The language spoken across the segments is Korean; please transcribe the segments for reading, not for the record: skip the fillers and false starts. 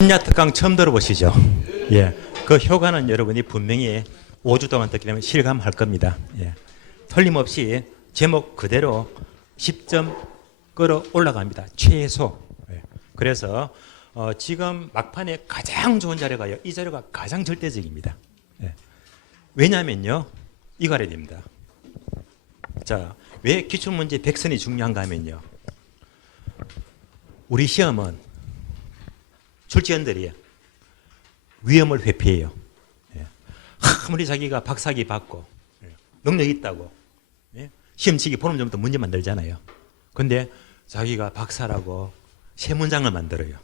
심야특강 처음 들어보시죠? 예. 그 효과는 여러분이 분명히 5주 동안 듣게 되면 실감할 겁니다. 예. 틀림없이 제목 그대로 10점 끌어 올라갑니다. 최소. 예. 그래서 지금 막판에 가장 좋은 자료가요. 이 자료가 가장 절대적입니다. 예. 왜냐하면요. 이거 알아야 됩니다. 자, 왜 기출문제 100선이 중요한가 하면요. 우리 시험은 출제원들이 위험을 회피해요. 예. 아무리 자기가 박사학위 받고 능력이 있다고 시험치기 보름 전부터 문제 만들잖아요. 근데 자기가 박사라고 세 문장을 만들어요.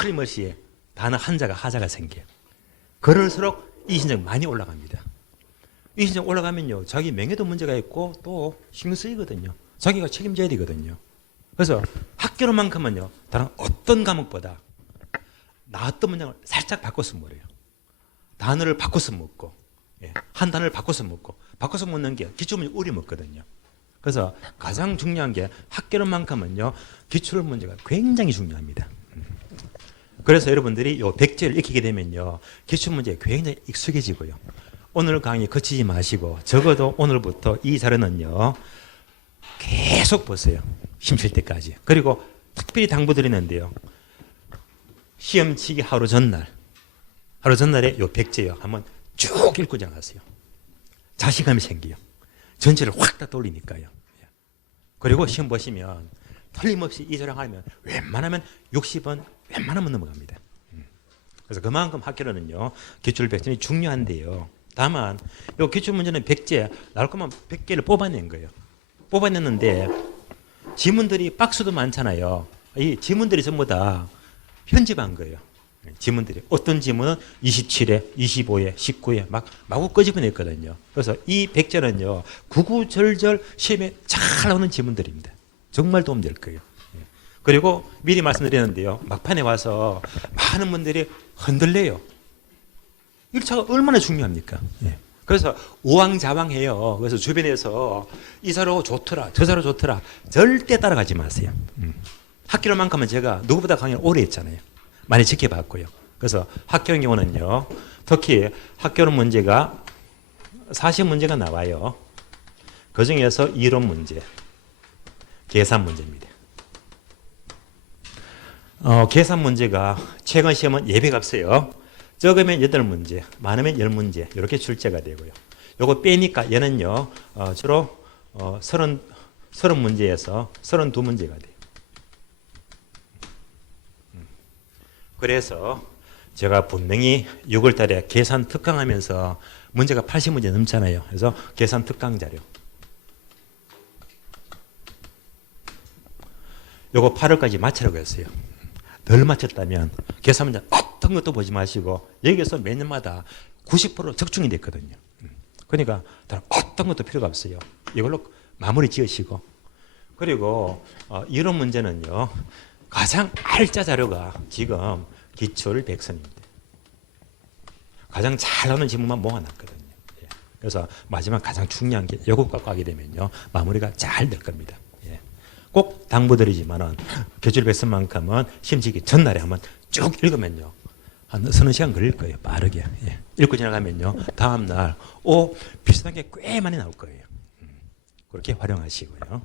틀림없이 단어 한자가 하자가 생겨요. 그럴수록 이 신청 많이 올라갑니다. 이 신청 올라가면요. 자기 명예도 문제가 있고 또 신경 쓰이거든요. 자기가 책임져야 되거든요. 그래서 학교로만큼은요. 다른 어떤 과목보다 나왔던 문장을 살짝 바꿔서 물어요. 단어를 바꿔서 묻고 한 단어를 바꿔서 묻고 바꿔서 묻는 게 기출문제 우리 묻거든요. 그래서 가장 중요한 게 학교로만큼은요. 기출 문제가 굉장히 중요합니다. 그래서 여러분들이 요 100제를 익히게 되면요. 기출문제에 굉장히 익숙해지고요. 오늘 강의 거치지 마시고 적어도 오늘부터 이 자료는요. 계속 보세요. 시험 칠 때까지. 그리고 특별히 당부드리는데요. 시험치기 하루 전날에 요 100제요. 한번 쭉 읽고 지나가세요. 자신감이 생겨요. 전체를 확 다 돌리니까요. 그리고 시험 보시면 틀림없이 이 자료 하면 웬만하면 60원 웬만하면 넘어갑니다. 그래서 그만큼 학교로는요. 기출 100점이 중요한데요. 다만 요 기출 문제는 100제 나올 거면 100개를 뽑아낸 거예요. 뽑아냈는데 지문들이 박스도 많잖아요. 이 지문들이 전부 다 편집한 거예요. 지문들이. 어떤 지문은 27회, 25회, 19회 마구 끄집어냈거든요. 그래서 이 100제는요. 구구절절 시험에 잘 나오는 지문들입니다. 정말 도움될 거예요. 그리고 미리 말씀드리는데요. 막판에 와서 많은 분들이 흔들려요. 1차가 얼마나 중요합니까? 그래서 우왕좌왕해요. 그래서 주변에서 이 자료 좋더라, 저 자료 좋더라. 절대 따라가지 마세요. 학교로만큼은 제가 누구보다 강의를 오래 했잖아요. 많이 지켜봤고요. 그래서 학교의 경우는요. 특히 학교론 문제가 40문제가 나와요. 그중에서 이론 문제, 계산 문제입니다. 계산 문제가 최근 시험은 예배가 없어요. 적으면 8문제, 많으면 10문제 이렇게 출제가 되고요. 요거 빼니까 얘는요. 주로 30문제에서 32문제가 돼요. 그래서 제가 분명히 6월 달에 계산 특강하면서 문제가 80문제 넘잖아요. 그래서 계산 특강 자료. 요거 8월까지 마치라고 했어요. 덜 마쳤다면 계산 문제 어떤 것도 보지 마시고 여기서 매년마다 90% 적중이 됐거든요. 그러니까 어떤 것도 필요가 없어요. 이걸로 마무리 지으시고 그리고 이런 문제는요. 가장 알짜 자료가 지금 기출 100선입니다. 가장 잘 나오는 지문만 모아놨거든요. 그래서 마지막 가장 중요한 게 요것 갖고 하게 되면요. 마무리가 잘 될 겁니다. 꼭 당부드리지만은 기출 100선만큼은 시험치기 전날에 한번 쭉 읽으면요. 한 서너 시간 걸릴 거예요. 빠르게. 읽고 지나가면요. 다음날 비슷한 게 꽤 많이 나올 거예요. 그렇게 활용하시고요.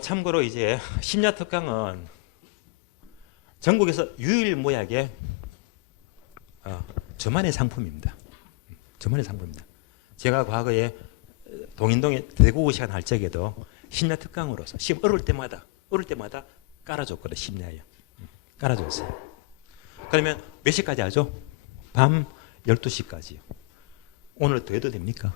참고로 이제 심야특강은 전국에서 유일무이하게 저만의 상품입니다. 저만의 상품입니다. 제가 과거에 동인동에 대구고 시간 할 적에도 심야특강으로서 시험 어려울 때마다 깔아줬거든요. 심야에. 깔아줬어요. 그러면 몇 시까지 하죠? 밤 12시까지요. 오늘 더 해도 됩니까?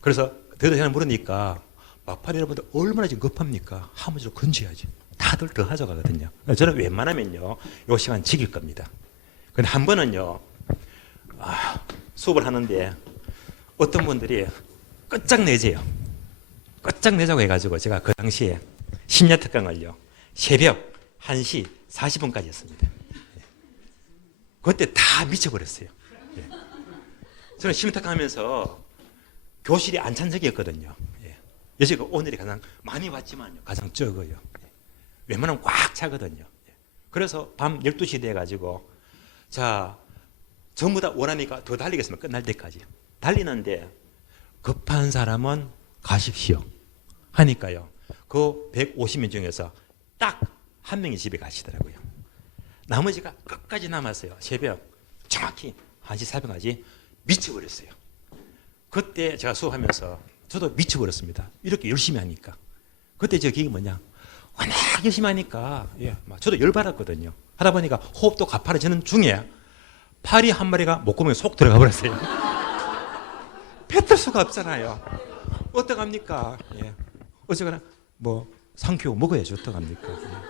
그래서 더 해도 물으니까 막판에 여러분들 얼마나 지금 급합니까? 한 문제로 건져야지. 다들 더 하져가거든요. 저는 웬만하면요. 요 시간 지킬 겁니다. 근데 한 번은요. 수업을 하는데 어떤 분들이 끝장내재요. 끝장내자고 해가지고 제가 그 당시에 심야특강을요. 새벽 1시 40분까지 했습니다. 그때 다 미쳐버렸어요. 저는 심야특강 하면서 교실이 안 찬 적이었거든요. 여지가 오늘이 가장 많이 왔지만요. 가장 적어요. 웬만하면 꽉 차거든요. 그래서 밤 12시 돼가지고 자 전부 다 오라니까 더 달리겠으면 끝날 때까지 달리는데 급한 사람은 가십시오 하니까요. 그 150명 중에서 딱 한 명이 집에 가시더라고요. 나머지가 끝까지 남았어요. 새벽 정확히 1시 4분까지 미쳐버렸어요. 그때 제가 수업하면서 저도 미쳐버렸습니다. 이렇게 열심히 하니까. 그때 제 기억이 뭐냐. 워낙 열심히 하니까 저도 열받았거든요. 하다 보니까 호흡도 가파라지는 중에 파리 한 마리가 목구멍에 쏙 들어가 버렸어요. 뱉을 수가 없잖아요. 어떡합니까? 어쨌거나 뭐 상쾌하고 먹어야죠. 어떡합니까?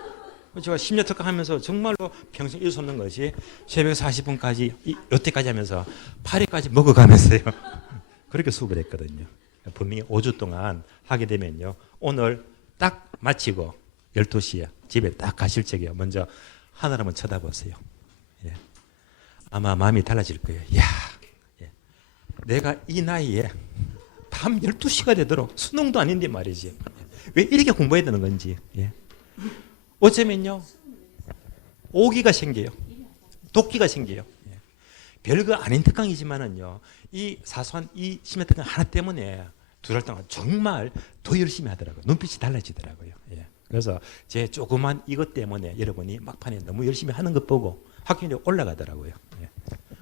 제가 10년 특강하면서 정말로 평생 잊을 수 없는 것이 새벽 40분까지 이때까지 하면서 파리까지 먹어가면서요. 그렇게 수업을 했거든요. 분명히 5주 동안 하게 되면요. 오늘 딱 마치고 12시에 집에 딱 가실 적에 먼저 하늘 한번 쳐다보세요. 아마 마음이 달라질 거예요. 내가 이 나이에 밤 12시가 되도록 수능도 아닌데 말이지. 왜 이렇게 공부해야 되는 건지. 어쩌면요. 오기가 생겨요. 도끼가 생겨요. 별거 아닌 특강이지만은요. 이 사소한 이 심야 특강 하나 때문에 2달 동안 정말 더 열심히 하더라고요. 눈빛이 달라지더라고요. 그래서 제 조그만 이것 때문에 여러분이 막판에 너무 열심히 하는 것 보고 학교력이 올라가더라고요.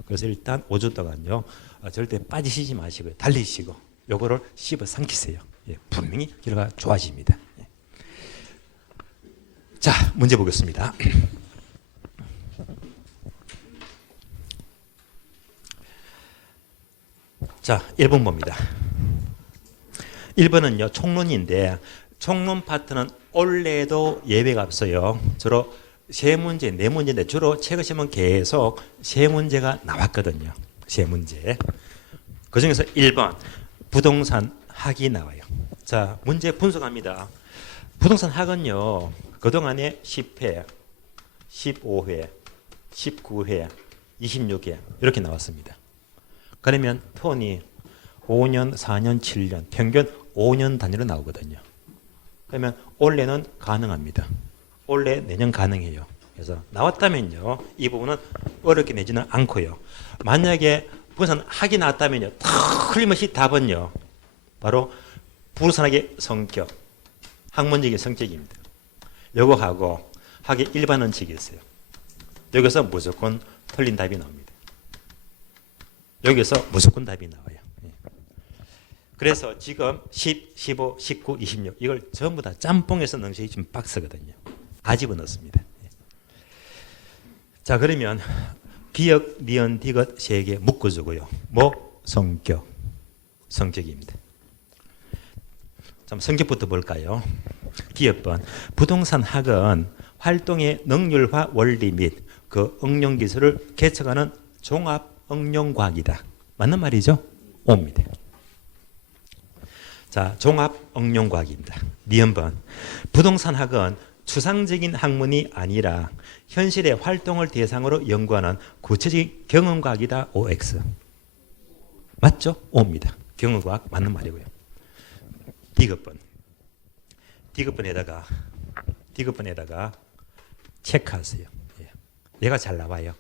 그래서 일단 5주 동안요. 절대 빠지시지 마시고요. 달리시고 요거를 씹어 삼키세요. 분명히 결과가 좋아집니다. 자, 문제 보겠습니다. 자, 1번 봅니다. 1번은요, 총론인데 총론 파트는 원래도 예외가 없어요. 주로 3문제, 4문제인데 주로 최근 시험은 계속 3문제가 나왔거든요. 3문제. 그중에서 1번 부동산 학이 나와요. 자, 문제 분석합니다. 부동산 학은요. 그동안에 10회, 15회, 19회, 26회 이렇게 나왔습니다. 그러면 톤이 5년, 4년, 7년, 평균 5년 단위로 나오거든요. 그러면 올해는 가능합니다. 올해 내년 가능해요. 그래서 나왔다면요. 이 부분은 어렵게 내지는 않고요. 만약에 부동산 학이 나왔다면요. 틀림없이 답은요. 바로 부동산학의 성격, 학문적인 성격입니다. 요거하고 학의 일반 원칙이 있어요. 여기서 무조건 틀린 답이 나옵니다. 여기서 무조건 답이 나와요. 그래서 지금 10, 15, 19, 26 이걸 전부 다 짬뽕해서 넣으시 지금 박스거든요. 아집은 넣습니다. 자, 그러면 기억, 니은, 디귿 3개 묶어주고요. 뭐? 성격. 성격입니다. 좀 성격부터 볼까요? 기업번. 부동산 학은 활동의 능률과 원리 및 그 응용 기술을 개척하는 종합 응용과학이다. 맞는 말이죠? 옵니다. 자, 종합 응용과학입니다. 니은번. 부동산 학은 추상적인 학문이 아니라 현실의 활동을 대상으로 연구하는 구체적인 경험과학이다. OX. 맞죠? O입니다. 경험과학 맞는 말이고요. 디귿번. 디귿번에다가 체크하세요. 얘가 잘 나와요.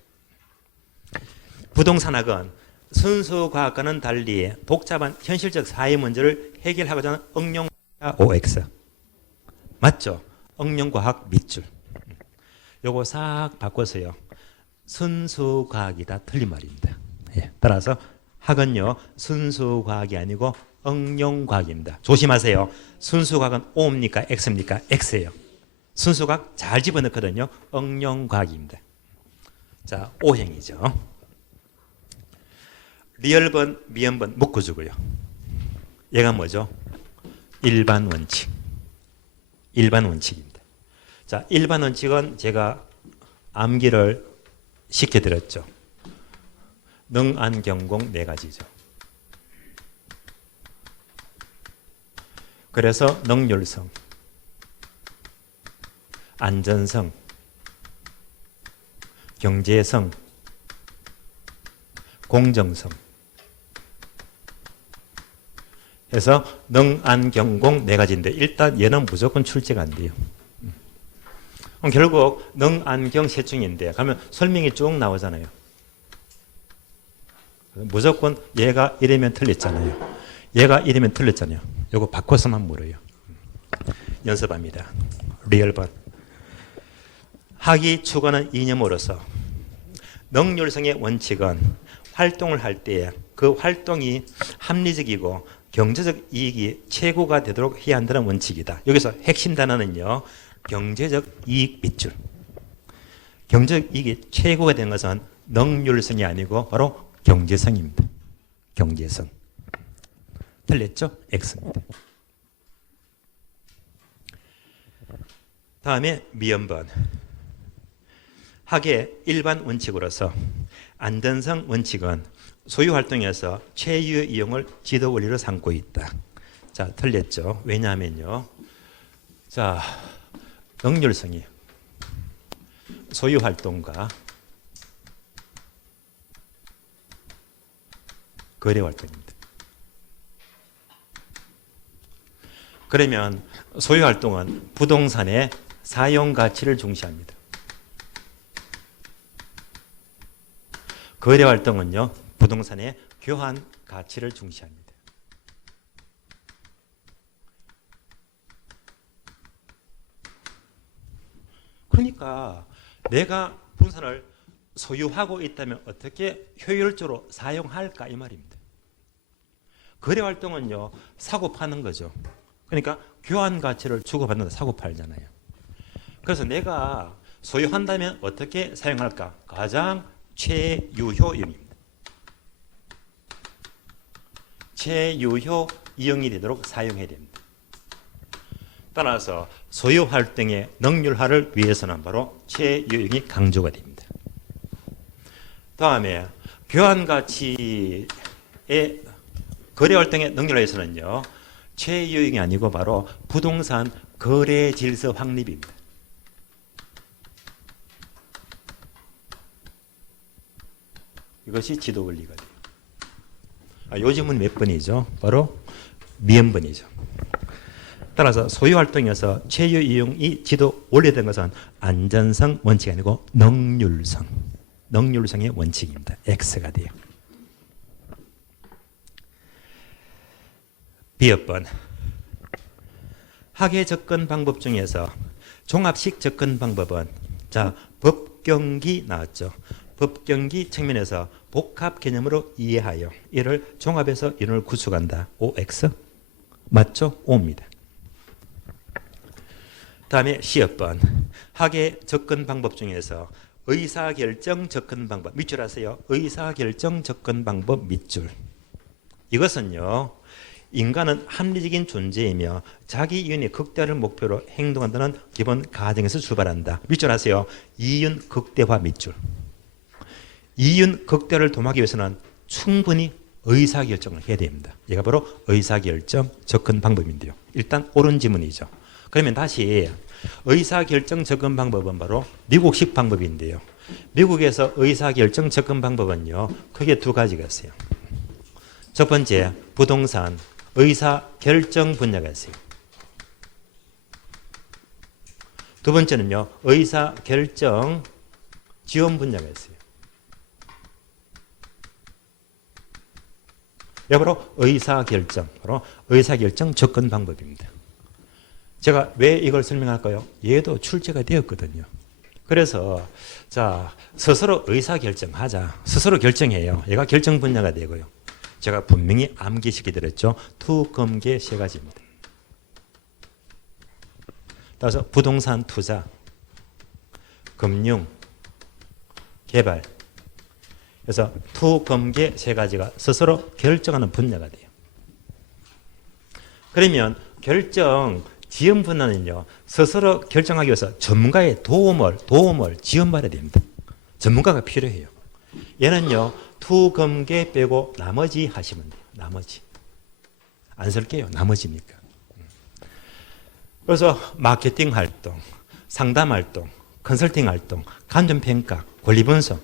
부동산학은 순수과학과는 달리 복잡한 현실적 사회 문제를 해결하고자 하는 응용과학 OX. 맞죠? 응용과학 밑줄. 요거 싹 바꿔서요. 순수과학이다. 틀린 말입니다. 따라서 학은요. 순수과학이 아니고 응용과학입니다. 조심하세요. 순수과학은 O입니까? X입니까? X예요. 순수과학 잘 집어넣거든요. 응용과학입니다. 자, O형이죠. 리얼번, 미연번 묶어주고요. 얘가 뭐죠? 일반 원칙. 일반 원칙입니다. 자, 일반 원칙은 제가 암기를 시켜드렸죠. 능안경공 4가지죠. 그래서 능률성, 안전성, 경제성, 공정성, 그래서 능, 안, 경, 공 네 가지인데 일단 얘는 무조건 출제가 안 돼요. 그럼 결국 능, 안, 경 세 중인데 그러면 설명이 쭉 나오잖아요. 무조건 얘가 이러면 틀렸잖아요. 얘가 이러면 틀렸잖아요. 요거 바꿔서만 물어요. 연습합니다. 리얼번. 학이 추구하는 이념으로서 능률성의 원칙은 활동을 할 때 그 활동이 합리적이고 경제적 이익이 최고가 되도록 해야 한다는 원칙이다. 여기서 핵심 단어는요. 경제적 이익 밑줄. 경제적 이익이 최고가 되는 것은 능률성이 아니고 바로 경제성입니다. 경제성. 틀렸죠? X입니다. 다음에 미연번. 학의 일반 원칙으로서 안전성 원칙은 소유 활동에서 최유의 이용을 지도 원리로 삼고 있다. 자, 틀렸죠? 왜냐하면요. 자, 능률성이 소유 활동과 거래 활동입니다. 그러면 소유 활동은 부동산의 사용 가치를 중시합니다. 거래 활동은요, 부동산의 교환 가치를 중시합니다. 그러니까 내가 부동산을 소유하고 있다면 어떻게 효율적으로 사용할까 이 말입니다. 거래 활동은요, 사고 파는 거죠. 그러니까 교환 가치를 주고받는다, 사고 팔잖아요. 그래서 내가 소유한다면 어떻게 사용할까? 가장 최유효입니다. 최유효 이용이 되도록 사용해야 됩니다. 따라서 소유 활동의 능률화를 위해서는 바로 최유용이 강조가 됩니다. 다음에 교환 가치의 거래 활동의 능률화에서는요. 최유용이 아니고 바로 부동산 거래 질서 확립입니다. 이것이 지도 원리가 돼요. 요즘은 몇 번이죠? 바로 미연번이죠. 따라서 소유 활동에서 최유 이용이 지도 원리된 것은 안전성 원칙이 아니고 능률성. 능률성의 원칙입니다. X가 돼요. B번. 학예 접근 방법 중에서 종합식 접근 방법은 자, 법경기 나왔죠. 법경기 측면에서 복합 개념으로 이해하여 이를 종합해서 인을 구축한다. OX 맞죠? O입니다. 다음에 C번. 학예 접근 방법 중에서 의사결정 접근 방법 밑줄 아세요? 의사결정 접근 방법 밑줄. 이것은요. 인간은 합리적인 존재이며 자기 이윤의 극대화를 목표로 행동한다는 기본 가정에서 출발한다. 밑줄 아세요? 이윤 극대화 밑줄. 이윤 극대화를 도모하기 위해서는 충분히 의사결정을 해야 됩니다. 얘가 바로 의사결정 접근 방법인데요. 일단 옳은 지문이죠. 그러면 다시 의사결정 접근 방법은 바로 미국식 방법인데요. 미국에서 의사결정 접근 방법은요. 크게 두 가지가 있어요. 첫 번째, 부동산 의사결정 분야가 있어요. 두 번째는요. 의사결정 지원 분야가 있어요. 이게 바로 의사결정, 바로 의사결정 접근 방법입니다. 제가 왜 이걸 설명할까요? 얘도 출제가 되었거든요. 그래서 자 스스로 의사결정하자. 스스로 결정해요. 얘가 결정 분야가 되고요. 제가 분명히 암기시켜드렸죠. 투검계 세 가지입니다. 따라서 부동산 투자, 금융, 개발. 그래서 투검계 세 가지가 스스로 결정하는 분야가 돼요. 그러면 결정 지원 분야는요. 스스로 결정하기 위해서 전문가의 도움을 지원받아야 됩니다. 전문가가 필요해요. 얘는요. 투검계 빼고 나머지 하시면 돼요. 나머지. 안 쓸게요. 나머지니까. 그래서 마케팅 활동, 상담 활동, 컨설팅 활동, 감정평가, 권리 분석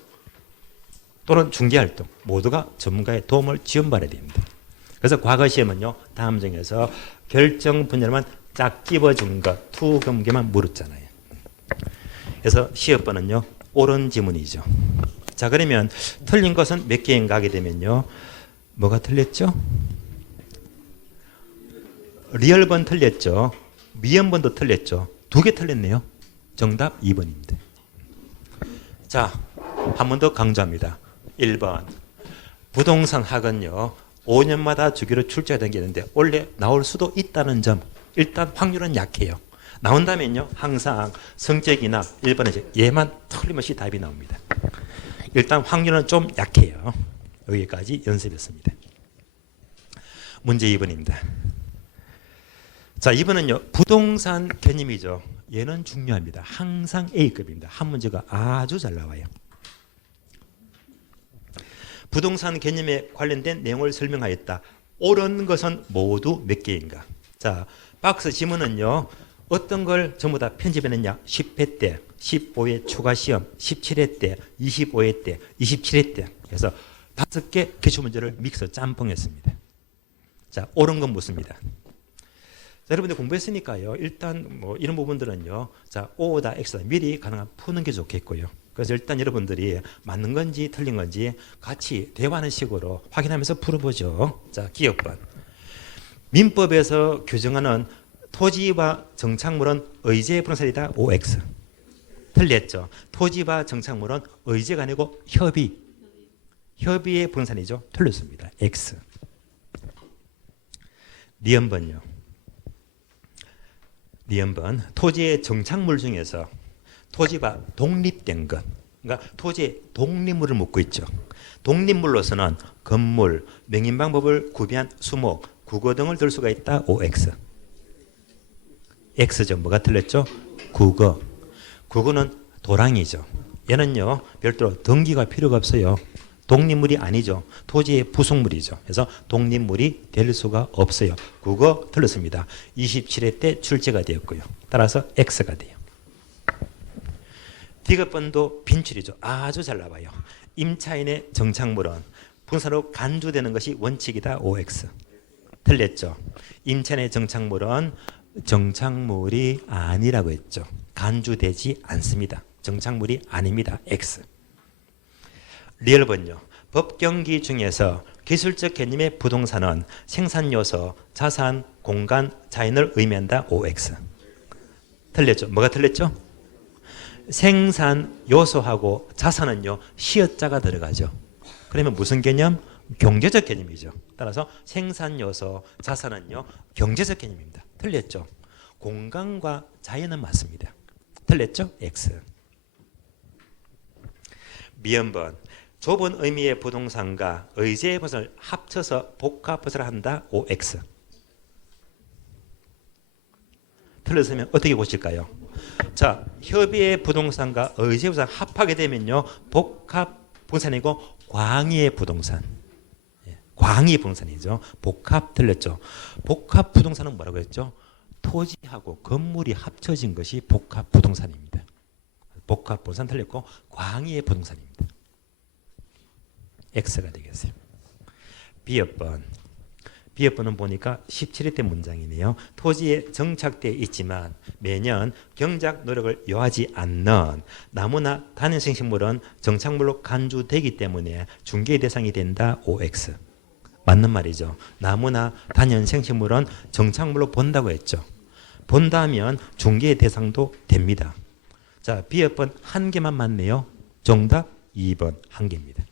또는 중개 활동 모두가 전문가의 도움을 지원받아야 됩니다. 그래서 과거 시험은요, 다음 중에서 결정 분열만 짝 집어준 것, 투금계만 물었잖아요. 그래서 시험번은요, 옳은 지문이죠. 자, 그러면 틀린 것은 몇 개인가 하게 되면요, 뭐가 틀렸죠? 리얼번 틀렸죠. 미연번도 틀렸죠. 2개 틀렸네요. 정답 2번입니다. 자, 한 번 더 강조합니다. 1번. 부동산 학은요, 5년마다 주기로 출제가 된 게 있는데 원래 나올 수도 있다는 점, 일단 확률은 약해요. 나온다면요, 항상 성적이나 1번에 얘만 틀림없이 답이 나옵니다. 일단 확률은 좀 약해요. 여기까지 연습했습니다. 문제 2번입니다. 자, 2번은요, 부동산 개념이죠. 얘는 중요합니다. 항상 A급입니다. 한 문제가 아주 잘 나와요. 부동산 개념에 관련된 내용을 설명하였다. 옳은 것은 모두 몇 개인가? 자, 박스 지문은요, 어떤 걸 전부 다 편집해냈냐? 10회 때, 15회 추가 시험, 17회 때, 25회 때, 27회 때. 그래서 5개 기출문제를 믹서 짬뽕했습니다. 자, 옳은 건 묻습니다. 자, 여러분들 공부했으니까요, 일단 뭐 이런 부분들은요, 자, O다 X다 미리 가능한 푸는 게 좋겠고요. 그래서 일단 여러분들이 맞는 건지 틀린 건지 같이 대화하는 식으로 확인하면서 풀어보죠. 자, 기억번. 민법에서 규정하는 토지와 정착물은 의제 분산이다. OX. 틀렸죠. 토지와 정착물은 의제가 아니고 협의. 협의의 분산이죠. 틀렸습니다. X. 니은번요. 니은번. 토지의 정착물 중에서 토지와 독립된 것. 그러니까 토지의 독립물을 묻고 있죠. 독립물로서는 건물, 명인방법을 구비한 수목, 국어 등을 들 수가 있다. OX. X죠. 뭐가 틀렸죠? 국어. 국어는 도랑이죠. 얘는요, 별도로 등기가 필요가 없어요. 독립물이 아니죠. 토지의 부속물이죠. 그래서 독립물이 될 수가 없어요. 국어 틀렸습니다. 27회 때 출제가 되었고요. 따라서 X가 돼요. 디귿번도 빈출이죠. 아주 잘 나와요. 임차인의 정착물은 분산으로 간주되는 것이 원칙이다. OX. 틀렸죠. 임차인의 정착물은 정착물이 아니라고 했죠. 간주되지 않습니다. 정착물이 아닙니다. X. 리얼번요. 법경기 중에서 기술적 개념의 부동산은 생산요소, 자산, 공간, 자연을 의미한다. OX. 틀렸죠. 뭐가 틀렸죠? 생산 요소하고 자산은요, 시어자가 들어가죠. 그러면 무슨 개념? 경제적 개념이죠. 따라서 생산 요소, 자산은요, 경제적 개념입니다. 틀렸죠. 공간과 자연은 맞습니다. 틀렸죠? X. 미연번. 좁은 의미의 부동산과 의제의 것을 합쳐서 복합것을 한다. OX. 틀렸으면 어떻게 보실까요? 자, 협의의 부동산과 의제의 부동산 합하게 되면요, 복합 부동산이고 광의의 부동산. 광의 부동산이죠. 복합 틀렸죠. 복합 부동산은 뭐라고 했죠? 토지하고 건물이 합쳐진 것이 복합 부동산입니다. 복합 부동산 틀렸고 광의의 부동산입니다. X가 되겠어요. B여번. B여번은 보니까 17회 때 문장이네요. 토지에 정착되어 있지만 매년 경작 노력을 요하지 않는 나무나 단연생식물은 정착물로 간주되기 때문에 중개의 대상이 된다. OX. 맞는 말이죠. 나무나 단연생식물은 정착물로 본다고 했죠. 본다면 중개의 대상도 됩니다. 자, B여번 한 개만 맞네요. 정답 2번 한 개입니다.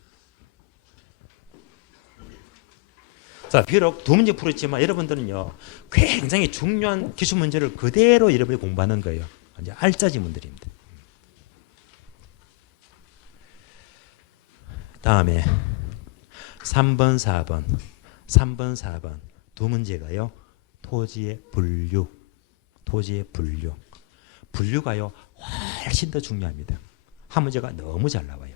자, 비록 2문제 풀었지만 여러분들은요, 굉장히 중요한 기출 문제를 그대로 여러분이 공부하는 거예요. 이제 알짜 지문들입니다. 다음에 3번, 4번. 3번, 4번. 2문제가요. 토지의 분류. 토지의 분류. 분류가요, 훨씬 더 중요합니다. 한 문제가 너무 잘 나와요.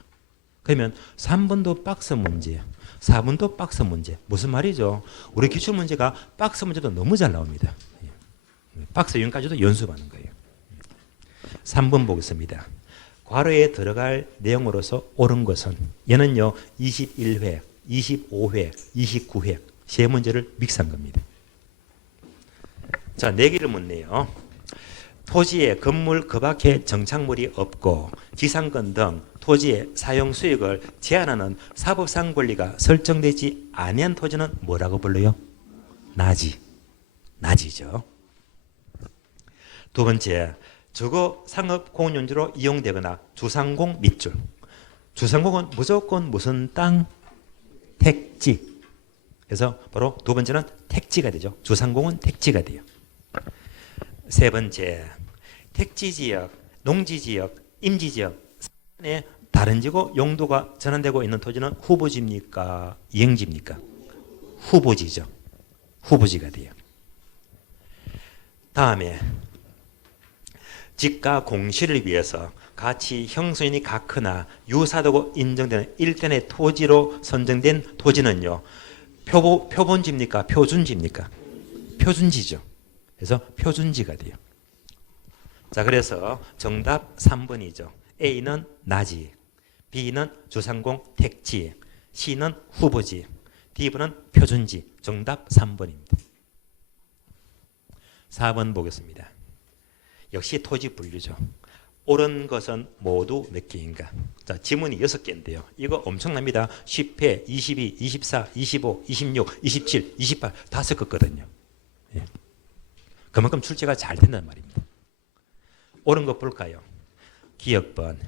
그러면 3번도 박스 문제, 4번도 박스 문제. 무슨 말이죠? 우리 기출 문제가 박스 문제도 너무 잘 나옵니다. 박스 유형까지도 연습하는 거예요. 3번 보겠습니다. 괄호에 들어갈 내용으로서 옳은 것은 얘는요, 21회, 25회, 29회 세 문제를 믹스한 겁니다. 자, 네 개를 묻네요. 토지에 건물 그 밖에 정착물이 없고 지상권 등 토지의 사용 수익을 제한하는 사법상 권리가 설정되지 아니한 토지는 뭐라고 불러요? 나지. 나지죠. 두 번째, 주거 상업 공용지로 이용되거나 주상공 밑줄. 주상공은 무조건 무슨 땅? 택지. 그래서 바로 두 번째는 택지가 되죠. 주상공은 택지가 돼요. 세 번째, 택지지역, 농지지역, 임지지역 에 다른 지구 용도가 전환되고 있는 토지는 후보지입니까? 이행지입니까? 후보지죠. 후보지가 돼요. 다음에 지가 공시를 위해서 가치 형성이 같거나 유사하다고 인정되는 일단의 토지로 선정된 토지는요, 표본지입니까? 표준지입니까? 표준지죠. 그래서 표준지가 돼요. 자, 그래서 정답 3번이죠. A는 나지, B는 주상공 택지, C는 후보지, D번은 표준지. 정답 3번입니다. 4번 보겠습니다. 역시 토지 분류죠. 옳은 것은 모두 몇 개인가? 자, 지문이 6개인데요. 이거 엄청납니다. 10회, 22, 24, 25, 26, 27, 28 다 섞었거든요. 예. 그만큼 출제가 잘 된다는 말입니다. 옳은 것 볼까요? 기억번.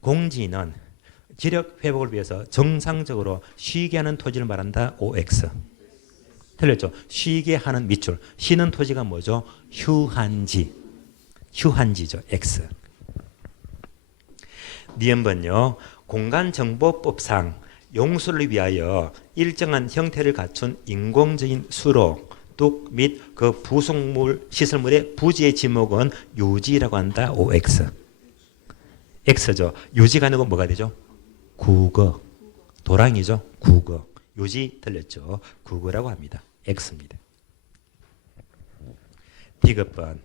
공지는 지력 회복을 위해서 정상적으로 쉬게 하는 토지를 말한다. OX. 틀렸죠? 쉬게 하는 밑줄. 쉬는 토지가 뭐죠? 휴한지. 휴한지죠. X. 니은번요. 공간정보법상 용수를 위하여 일정한 형태를 갖춘 인공적인 수로 뚝 및 그 부속물 시설물의 부지의 지목은 유지라고 한다. OX. X죠. 유지가 아니고 뭐가 되죠? 국어. 도랑이죠. 국어. 유지 틀렸죠. 국어라고 합니다. X입니다. 디귿번.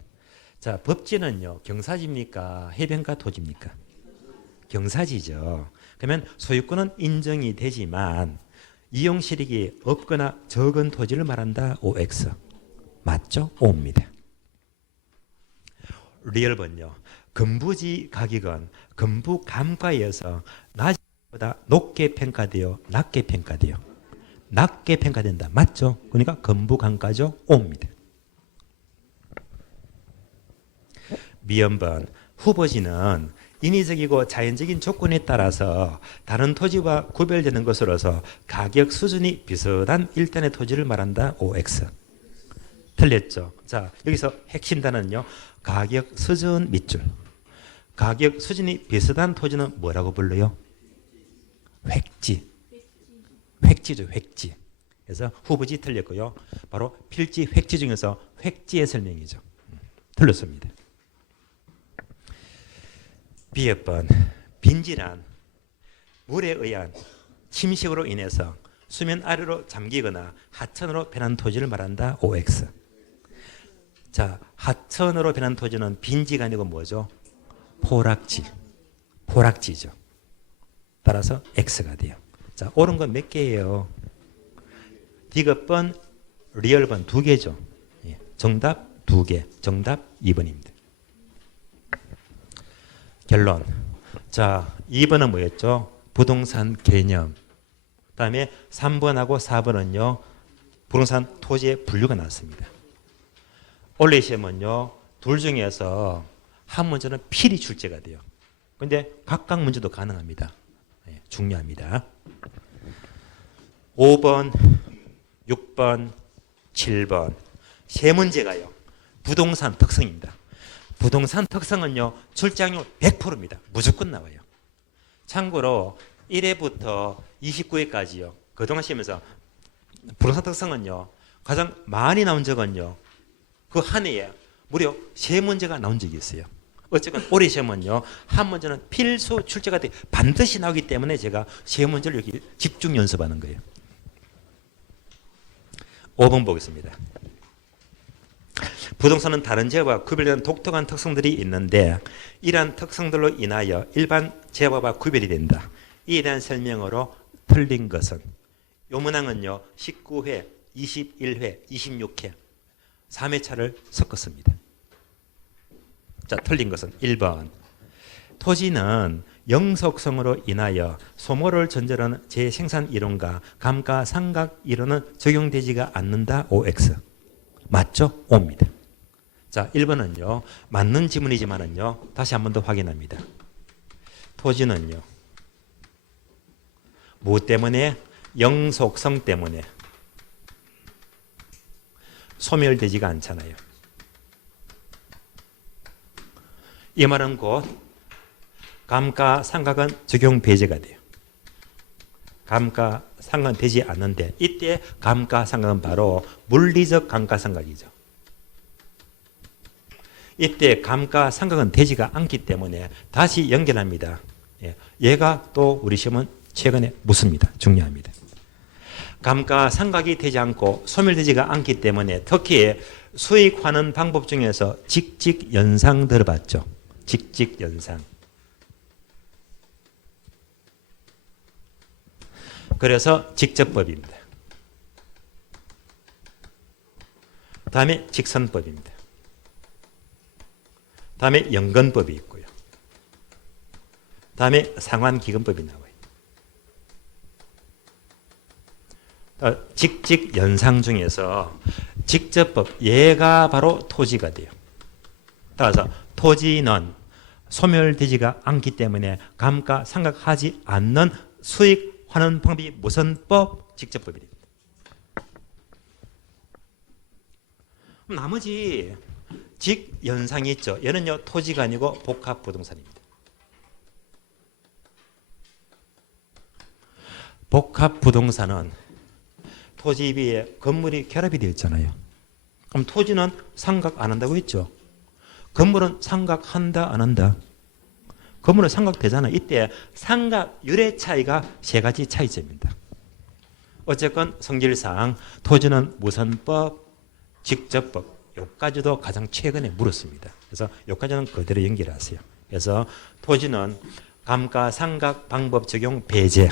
자, 법지는요, 경사지입니까? 해변가 토지입니까? 경사지죠. 그러면 소유권은 인정이 되지만 이용 실익이 없거나 적은 토지를 말한다. OX. 맞죠? O입니다. 리얼번요. 건부지 가격은 건부 감가에서 낮보다 높게 평가되어 낮게 평가돼요. 낮게 평가된다. 맞죠? 그러니까 건부 감가죠. O입니다. 미연번. 후보지는 인위적이고 자연적인 조건에 따라서 다른 토지와 구별되는 것으로서 가격 수준이 비슷한 일단의 토지를 말한다. OX. 틀렸죠. 자, 여기서 핵심 단어는요, 가격 수준 밑줄. 가격 수준이 비슷한 토지는 뭐라고 불러요? 획지. 획지죠. 획지. 그래서 후보지 틀렸고요. 바로 필지 획지 중에서 획지의 설명이죠. 틀렸습니다. B번. 빈지란 물에 의한 침식으로 인해서 수면 아래로 잠기거나 하천으로 변한 토지를 말한다. OX. 자, 하천으로 변한 토지는 빈지가 아니고 뭐죠? 포락지. 포락지죠. 따라서 X가 돼요. 자, 옳은 건 몇 개예요? 디귿번, 리얼번 2개죠. 예, 정답 2개. 정답 2번입니다. 결론. 자, 2번은 뭐였죠? 부동산 개념. 그다음에 3번하고 4번은요, 부동산 토지의 분류가 나왔습니다. 원래 시험은요, 둘 중에서 한 문제는 필히 출제가 돼요. 근데 각각 문제도 가능합니다. 네, 중요합니다. 5번, 6번, 7번 세 문제가요, 부동산 특성입니다. 부동산 특성은요, 출제확률 100%입니다. 무조건 나와요. 참고로 1회부터 29회까지요. 그동안 시험에서 부동산 특성은요, 가장 많이 나온 적은요, 그 한 해에 무려 3문제가 나온 적이 있어요. 어쨌건 올해 시험은요, 한 문제는 필수 출제가 돼 반드시 나오기 때문에 제가 3문제를 여기 집중 연습하는 거예요. 5번 보겠습니다. 부동산은 다른 지역과 구별되는 독특한 특성들이 있는데 이러한 특성들로 인하여 일반 지역과 구별이 된다. 이에 대한 설명으로 틀린 것은, 요 문항은요 19회 21회, 26회 3회차를 섞었습니다. 자, 틀린 것은 1번. 토지는 영속성으로 인하여 소모를 전제하는 재생산 이론과 감가상각 이론은 적용되지가 않는다. OX. 맞죠? O입니다. 자, 1번은요. 맞는 지문이지만은요. 다시 한 번 더 확인합니다. 토지는요. 뭐 때문에? 영속성 때문에 소멸되지가 않잖아요. 이 말은 곧 감가상각은 적용 배제가 돼요. 감가상각은 되지 않는데 이때 감가상각은 바로 물리적 감가상각이죠. 이때 감가상각은 되지가 않기 때문에 다시 연결합니다. 얘가 또 우리 시험은 최근에 묻습니다. 중요합니다. 감가상각이 되지 않고 소멸되지가 않기 때문에 특히 수익화는 방법 중에서 직직연상 들어봤죠. 직직연상. 그래서 직접법입니다. 다음에 직선법입니다. 다음에 연건법이 있고요. 다음에 상환기금법이 나와요. 직직연상 중에서 직접법, 얘가 바로 토지가 돼요. 따라서 토지는 소멸되지가 않기 때문에 감가상각하지 않는 수익환원 방법이 무슨 법? 직접법이 됩니다. 나머지 직연상이 있죠. 얘는요 토지가 아니고 복합부동산입니다. 복합부동산은 토지 위에 건물이 결합이 되어 있잖아요. 그럼 토지는 상각 안 한다고 했죠. 건물은 상각한다 안 한다? 건물은 상각되잖아요. 이때 상각 유래 차이가 세 가지 차이점입니다. 어쨌건 성질상 토지는 무선법, 직접법 여기까지도 가장 최근에 물었습니다. 그래서 여기까지는 그대로 연결하세요. 그래서 토지는 감가상각 방법 적용 배제,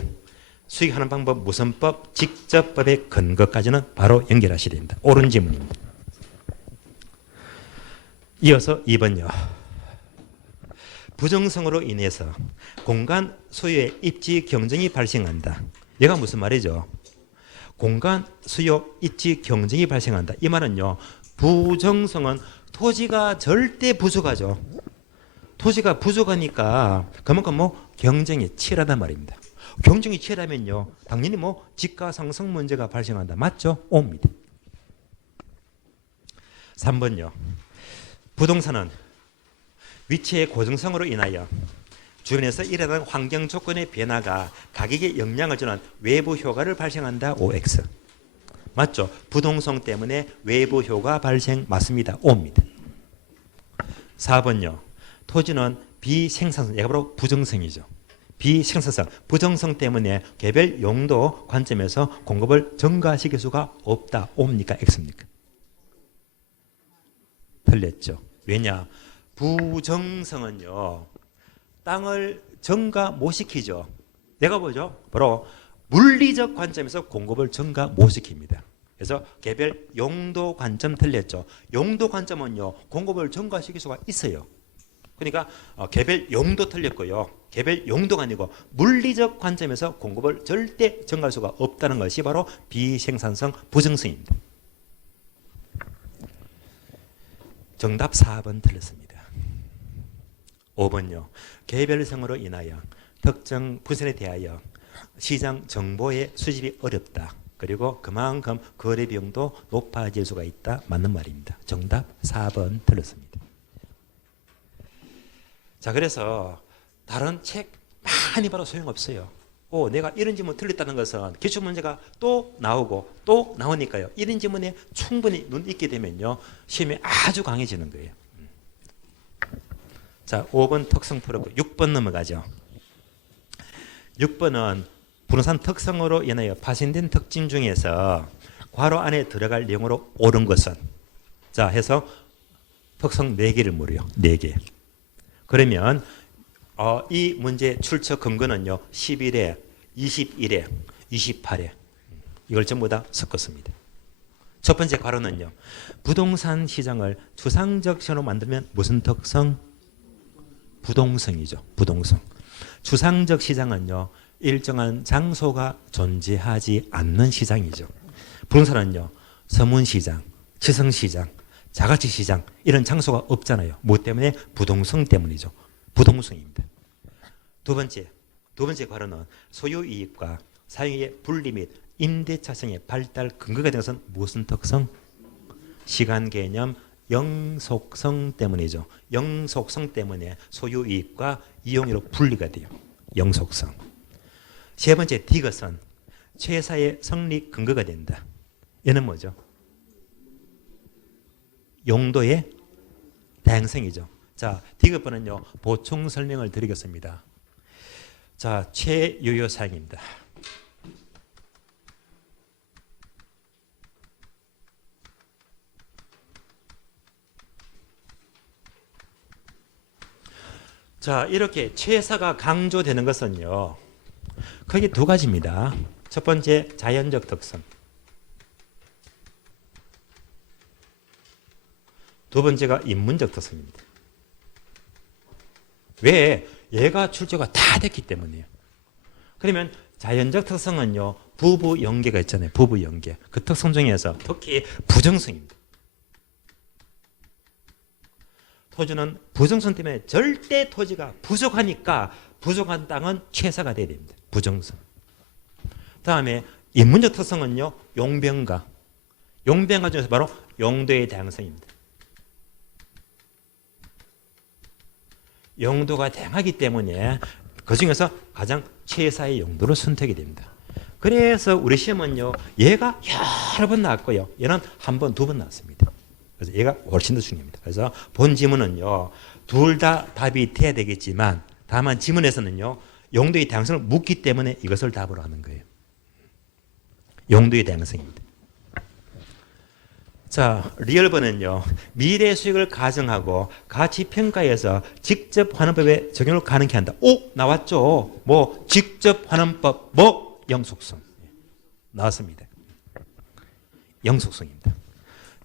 수익하는 방법 무선법, 직접법의 근거까지는 바로 연결하셔야 됩니다. 옳은 지문입니다. 이어서 2번요. 부정성으로 인해서 공간 소유의 입지 경쟁이 발생한다. 얘가 무슨 말이죠? 공간 수요 입지 경쟁이 발생한다. 이 말은요. 부정성은 토지가 절대 부족하죠. 토지가 부족하니까 그만큼 경쟁이 치열하단 말입니다. 경쟁이 치열하면요. 당연히 지가 상승 문제가 발생한다. 맞죠? 옵니다. 3번요. 부동산은 위치의 고정성으로 인하여 주변에서 일어나는 환경 조건의 변화가 가격에 영향을 주는 외부 효과를 발생한다. OX. 맞죠? 부동성 때문에 외부 효과 발생 맞습니다. O입니다. 4번요. 토지는 비생산성, 얘가 바로 부정성이죠. 비생산성, 부정성 때문에 개별 용도 관점에서 공급을 증가시킬 수가 없다. O입니까? X입니까? 틀렸죠. 왜냐? 부정성은요. 땅을 증가 못 시키죠. 내가 뭐죠? 바로 물리적 관점에서 공급을 증가 못 시킵니다. 그래서 개별 용도 관점 틀렸죠. 용도 관점은요. 공급을 증가시킬 수가 있어요. 그러니까 개별 용도 틀렸고요. 개별 용도가 아니고 물리적 관점에서 공급을 절대 증가할 수가 없다는 것이 바로 비생산성 부정성입니다. 정답 4번 틀렸습니다. 5번요. 개별성으로 인하여 특정 부선에 대하여 시장 정보의 수집이 어렵다. 그리고 그만큼 거래 비용도 높아질 수가 있다. 맞는 말입니다. 정답 4번 틀렸습니다. 자, 그래서 다른 책 많이 봐도 소용없어요. 내가 이런 지문 틀렸다는 것은 기출문제가 또 나오고 또 나오니까요. 이런 지문에 충분히 눈 익게 되면요. 시험이 아주 강해지는 거예요. 자, 5번 특성 풀었고 6번 넘어가죠. 6번은 부동산 특성으로 인하여 파생된 특징 중에서 괄호 안에 들어갈 내용으로 옳은 것은 자 해서 특성 4개를 물어요. 4개. 그러면 이 문제 출처 근거는요. 11회, 21회, 28회 이걸 전부 다 섞었습니다. 첫 번째 괄호는요. 부동산 시장을 추상적 시장으로 만들면 무슨 특성? 부동성이죠. 부동성. 추상적 시장은요. 일정한 장소가 존재하지 않는 시장이죠. 부동산은요. 서문시장, 지성시장, 자가치시장 이런 장소가 없잖아요. 뭐 때문에? 부동성 때문이죠. 부동성입니다. 두 번째 괄호는 소유이익과 사용의 분리 및 임대차성의 발달 근거가 되는 것은 무슨 특성? 시간 개념, 영속성 때문이죠. 영속성 때문에 소유이익과 이용료로 분리가 돼요. 영속성. 세 번째 디귿은 최사의 성립 근거가 된다. 얘는 뭐죠? 용도의 다양성이죠. 자, 디귿번은요 보충 설명을 드리겠습니다. 자, 최유효 사항입니다. 자, 이렇게 최사가 강조되는 것은요. 크게 두 가지입니다. 첫 번째 자연적 특성. 두 번째가 인문적 특성입니다. 왜? 얘가 출제가 다 됐기 때문이에요. 그러면 자연적 특성은요. 부부 연계가 있잖아요. 부부 연계. 그 특성 중에서 특히 부정성입니다. 토지는 부정성 때문에 절대 토지가 부족하니까 부족한 땅은 최사가 돼야 됩니다. 부정성. 다음에 인문적 특성은요. 용변가. 용변가 중에서 바로 용도의 다양성입니다. 용도가 다양하기 때문에 그중에서 가장 최사의 용도를 선택이 됩니다. 그래서 우리 시험은요. 얘가 여러 번 나왔고요. 얘는 한 번, 두 번 나왔습니다. 그래서 얘가 훨씬 더 중요합니다. 그래서 본 지문은요. 둘 다 답이 돼야 되겠지만 다만 지문에서는요. 용도의 다양성을 묻기 때문에 이것을 답으로 하는 거예요. 용도의 다양성입니다. 자, 리얼번은요. 미래 수익을 가정하고 가치평가에서 직접 환원법에 적용을 가능케 한다. 오! 나왔죠. 뭐 직접 환원법 뭐 영속성. 나왔습니다. 영속성입니다.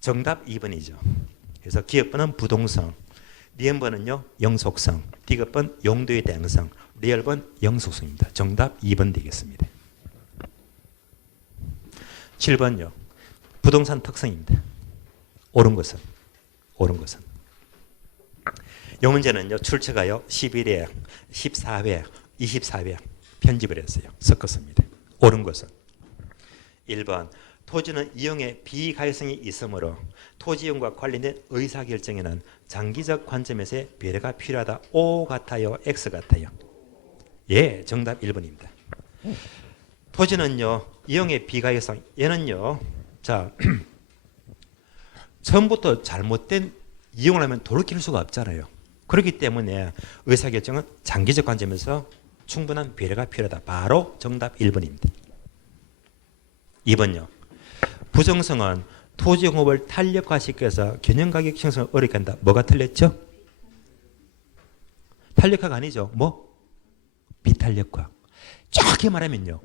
정답 2번이죠. 그래서 기업번은 부동성, 리얼번은요. 영속성, 디귿번 용도의 다양성, 리얼번 영속성입니다. 정답 2번 되겠습니다. 7번요. 부동산 특성입니다. 옳은 것은 이 문제는요. 출처가요. 11회, 14회, 24회 편집을 했어요. 섞었습니다. 옳은 것은 1번 토지는 이용에 비가역성이 있으므로 토지 이용과 관련된 의사결정에는 장기적 관점에서의 배려가 필요하다. O 같아요? X 같아요? 예, 정답 1번입니다. 토지는요. 이용의 비가역성. 얘는요. 자, 처음부터 잘못된 이용을 하면 돌이킬 수가 없잖아요. 그렇기 때문에 의사결정은 장기적 관점에서 충분한 배려가 필요하다. 바로 정답 1번입니다. 2번요. 부정성은 토지 용업을 탄력화시켜서 경영가격 형성을 어렵게 한다. 뭐가 틀렸죠? 탄력화가 아니죠. 뭐? 비탄력화. 정확히 말하면요.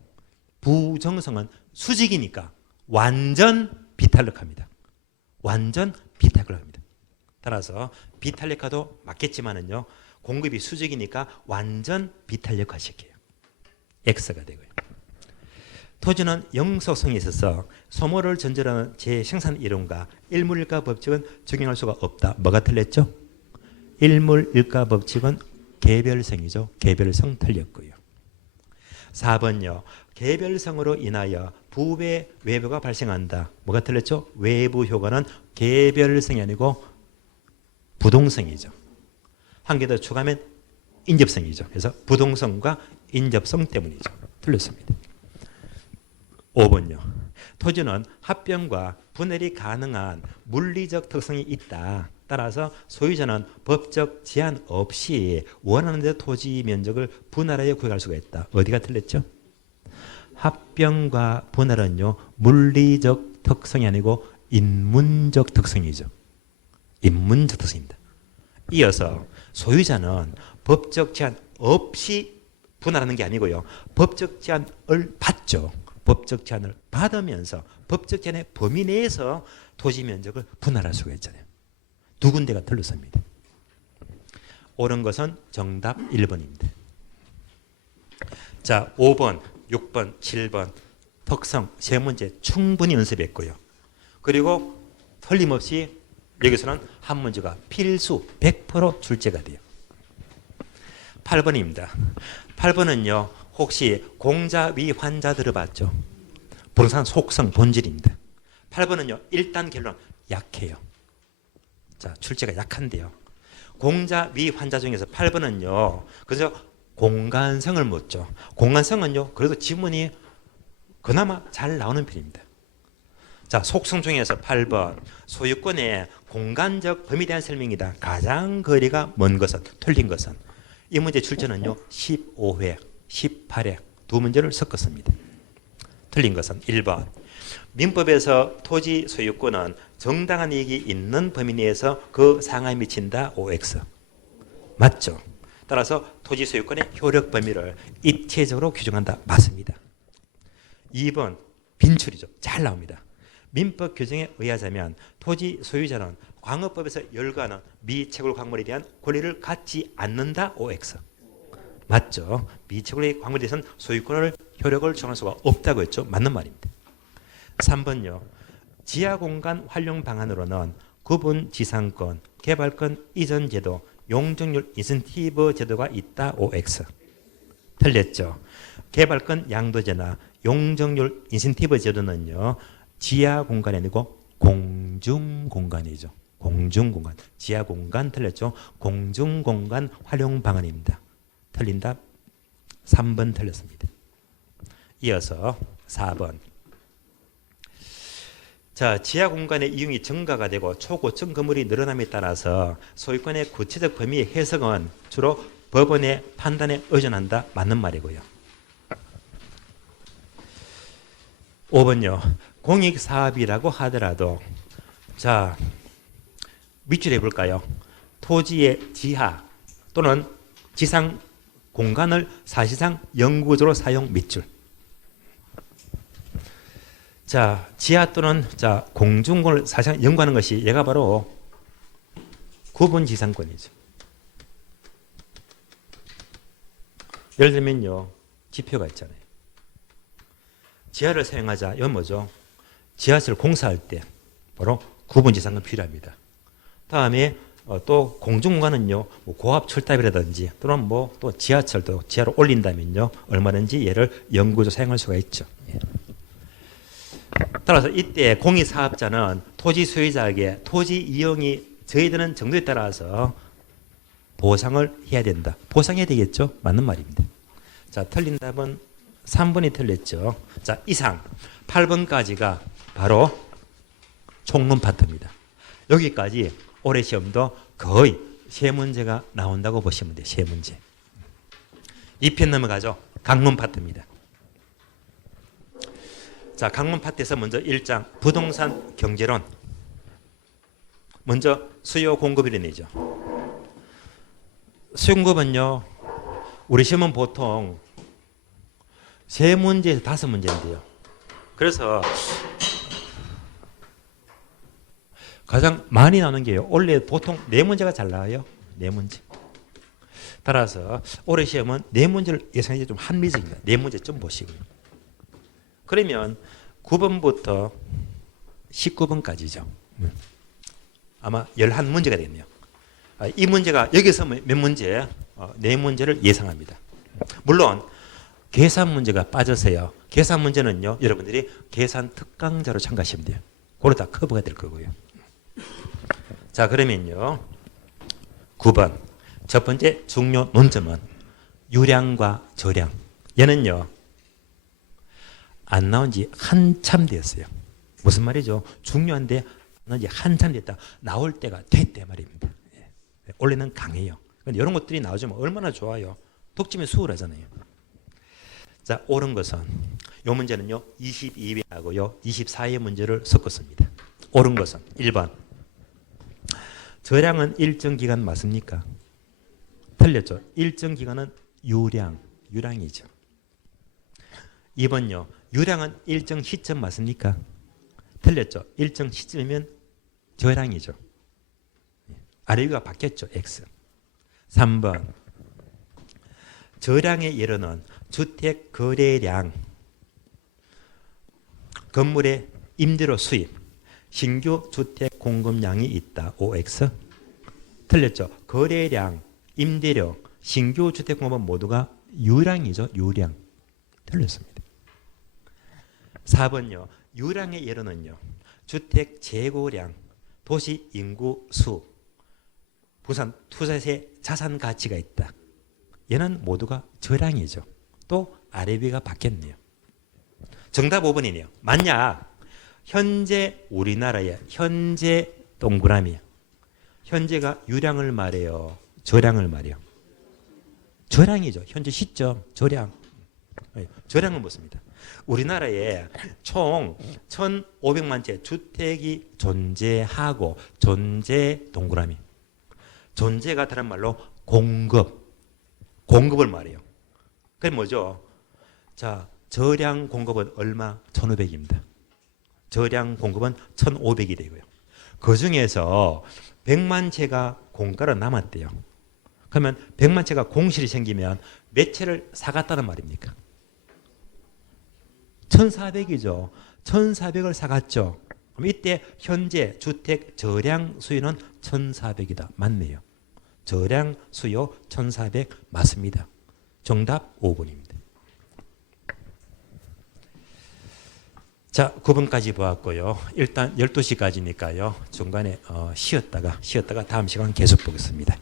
부정성은 수직이니까 완전 비탄력화입니다. 완전 비탄력화입니다. 따라서 비탄력화도 맞겠지만은요. 공급이 수직이니까 완전 비탄력화 시켜요. X가 되고요. 토지는 영속성이 있어서 소모를 전제하는 재생산 이론과 일물일가 법칙은 적용할 수가 없다. 뭐가 틀렸죠? 일물일가 법칙은 개별성이죠. 개별성 틀렸고요. 4번요. 개별성으로 인하여 부배 외부가 발생한다. 뭐가 틀렸죠? 외부 효과는 개별성이 아니고 부동성이죠. 한 개 더 추가하면 인접성이죠. 그래서 부동성과 인접성 때문이죠. 틀렸습니다. 5번요. 토지는 합병과 분할이 가능한 물리적 특성이 있다. 따라서 소유자는 법적 제한 없이 원하는 데 토지 면적을 분할하여 구획할 수가 있다. 어디가 틀렸죠? 합병과 분할은요. 물리적 특성이 아니고 인문적 특성이죠. 인문적 특성입니다. 이어서 소유자는 법적 제한 없이 분할하는 게 아니고요. 법적 제한을 받죠. 법적 제한을 받으면서 법적 제한의 범위 내에서 토지 면적을 분할할 수가 있잖아요. 두 군데가 틀렸습니다. 옳은 것은 정답 1번입니다. 자, 5번, 6번, 7번 특성 세 문제 충분히 연습했고요. 그리고 틀림없이 여기서는 한 문제가 필수 100% 출제가 돼요. 8번입니다. 8번은요. 혹시 공자위 환자 들어봤죠? 부동산 속성 본질입니다. 8번은요. 일단 결론 약해요. 자, 출제가 약한데요. 공자위 환자 중에서 8번은요. 그래서 공간성을 묻죠. 공간성은요. 그래도 지문이 그나마 잘 나오는 편입니다. 자, 속성 중에서 8번 소유권의 공간적 범위에 대한 설명이다. 가장 거리가 먼 것은 틀린 것은 이 문제 출제는요 15회, 18회 두 문제를 섞었습니다. 틀린 것은 1번 민법에서 토지 소유권은 정당한 이익이 있는 범위 내에서 그 상하에 미친다. OX 맞죠? 따라서 토지 소유권의 효력 범위를 입체적으로 규정한다. 맞습니다. 2번 빈출이죠. 잘 나옵니다. 민법 규정에 의하자면 토지 소유자는 광업법에서 열거하는 미채굴 광물에 대한 권리를 갖지 않는다. OX 맞죠? 미채굴의 광물에 대해서는 소유권을 효력을 정할 수가 없다고 했죠. 맞는 말입니다. 3번요. 지하공간 활용 방안으로는 구분지상권, 개발권 이전 제도, 용적률 인센티브 제도가 있다. OX 틀렸죠. 개발권 양도제나 용적률 인센티브 제도는요. 지하공간이 아니고 공중공간이죠. 공중공간. 지하공간 틀렸죠. 공중공간 활용 방안입니다. 틀린 답 3번 틀렸습니다. 이어서 4번. 자, 지하공간의 이용이 증가가 되고 초고층 건물이 늘어남에 따라서 소유권의 구체적 범위의 해석은 주로 법원의 판단에 의존한다. 맞는 말이고요. 5번요. 공익사업이라고 하더라도 자 밑줄 해볼까요? 토지의 지하 또는 지상 공간을 사실상 영구적으로 사용 밑줄. 자, 지하 또는 자 공중공을 사실상 연구하는 것이 얘가 바로 구분지상권이죠. 예를 들면요. 지표가 있잖아요. 지하를 사용하자. 이건 뭐죠? 지하철 공사할 때 바로 구분지상권 필요합니다. 다음에 또 공중공간은요. 뭐 고압 철탑이라든지 또는 뭐 또 지하철도 지하로 올린다면요. 얼마든지 얘를 영구적으로 사용할 수가 있죠. 예. 따라서 이때 공익사업자는 토지 소유자에게 토지 이용이 저해되는 정도에 따라서 보상을 해야 된다. 보상해야 되겠죠? 맞는 말입니다. 자, 틀린 답은 3번이 틀렸죠. 자, 이상 8번까지가 바로 총론 파트입니다. 여기까지 올해 시험도 거의 세 문제가 나온다고 보시면 돼요. 세 문제. 2편 넘어가죠. 강론 파트입니다. 자, 강론 파트에서 먼저 1장 부동산 경제론. 먼저 수요 공급 이론이죠. 수요 공급은요. 우리 시험은 보통 세 문제에서 5문제인데요. 그래서 가장 많이 나오는 게요. 원래 보통 4문제가 잘 나와요. 4문제. 따라서 올해 시험은 4문제를 예상하기 좀 합리적입니다. 4문제 좀 보시고요. 그러면 9번부터 19번까지죠. 아마 11문제가 되겠네요. 이 문제가 여기서 몇 문제? 4문제를 예상합니다. 물론 계산 문제가 빠져서요. 계산 문제는요. 여러분들이 계산 특강자로 참가하시면 돼요. 그걸 다 커버가 될 거고요. 자, 그러면요. 9번. 첫 번째 중요 논점은 유량과 저량. 얘는요. 안 나온 지 한참 됐어요. 무슨 말이죠? 중요한데 나온 지 한참 됐다. 나올 때가 됐대 말입니다. 원래는 강해요. 근데 이런 것들이 나오면 얼마나 좋아요. 독점이 수월하잖아요. 자, 옳은 것은 이 문제는요. 22회하고요. 24회 문제를 섞었습니다. 옳은 것은 1번. 저량은 일정 기간 맞습니까? 틀렸죠. 일정 기간은 유량이죠. 2번요. 유량은 일정 시점 맞습니까? 틀렸죠. 일정 시점이면 저량이죠. 아래 위가 바뀌었죠. X. 3번. 저량의 예로는 주택 거래량, 건물의 임대료 수입, 신규 주택 공급량이 있다. OX. 틀렸죠. 거래량, 임대료, 신규 주택 공급은 모두가 유량이죠. 유량. 틀렸습니다. 4번요. 유량의 예로는요. 주택 재고량, 도시 인구 수, 부산 투자세 자산 가치가 있다. 얘는 모두가 저량이죠. 또 아래 위가 바뀌었네요. 정답 5번이네요. 만약 현재 우리나라의 현재 동그라미, 현재가 유량을 말해요. 저량을 말해요. 저량이죠. 현재 시점 저량. 저량은 무엇입니다? 우리나라에 총 1,500만 채 주택이 존재하고 존재 동그라미. 존재가 다른 말로 공급을 말해요. 그게 뭐죠? 자, 저량 공급은 얼마? 1,500입니다. 저량 공급은 1,500이 되고요. 그 중에서 100만 채가 공가로 남았대요. 그러면 100만 채가 공실이 생기면 몇 채를 사갔다는 말입니까? 1,400이죠. 1,400을 사갔죠. 그럼 이때 현재 주택 저량 수요는 1,400이다. 맞네요. 저량 수요 1,400 맞습니다. 정답 5번입니다. 자, 9번까지 보았고요. 일단 12시까지니까요. 중간에 쉬었다가 다음 시간 계속 보겠습니다.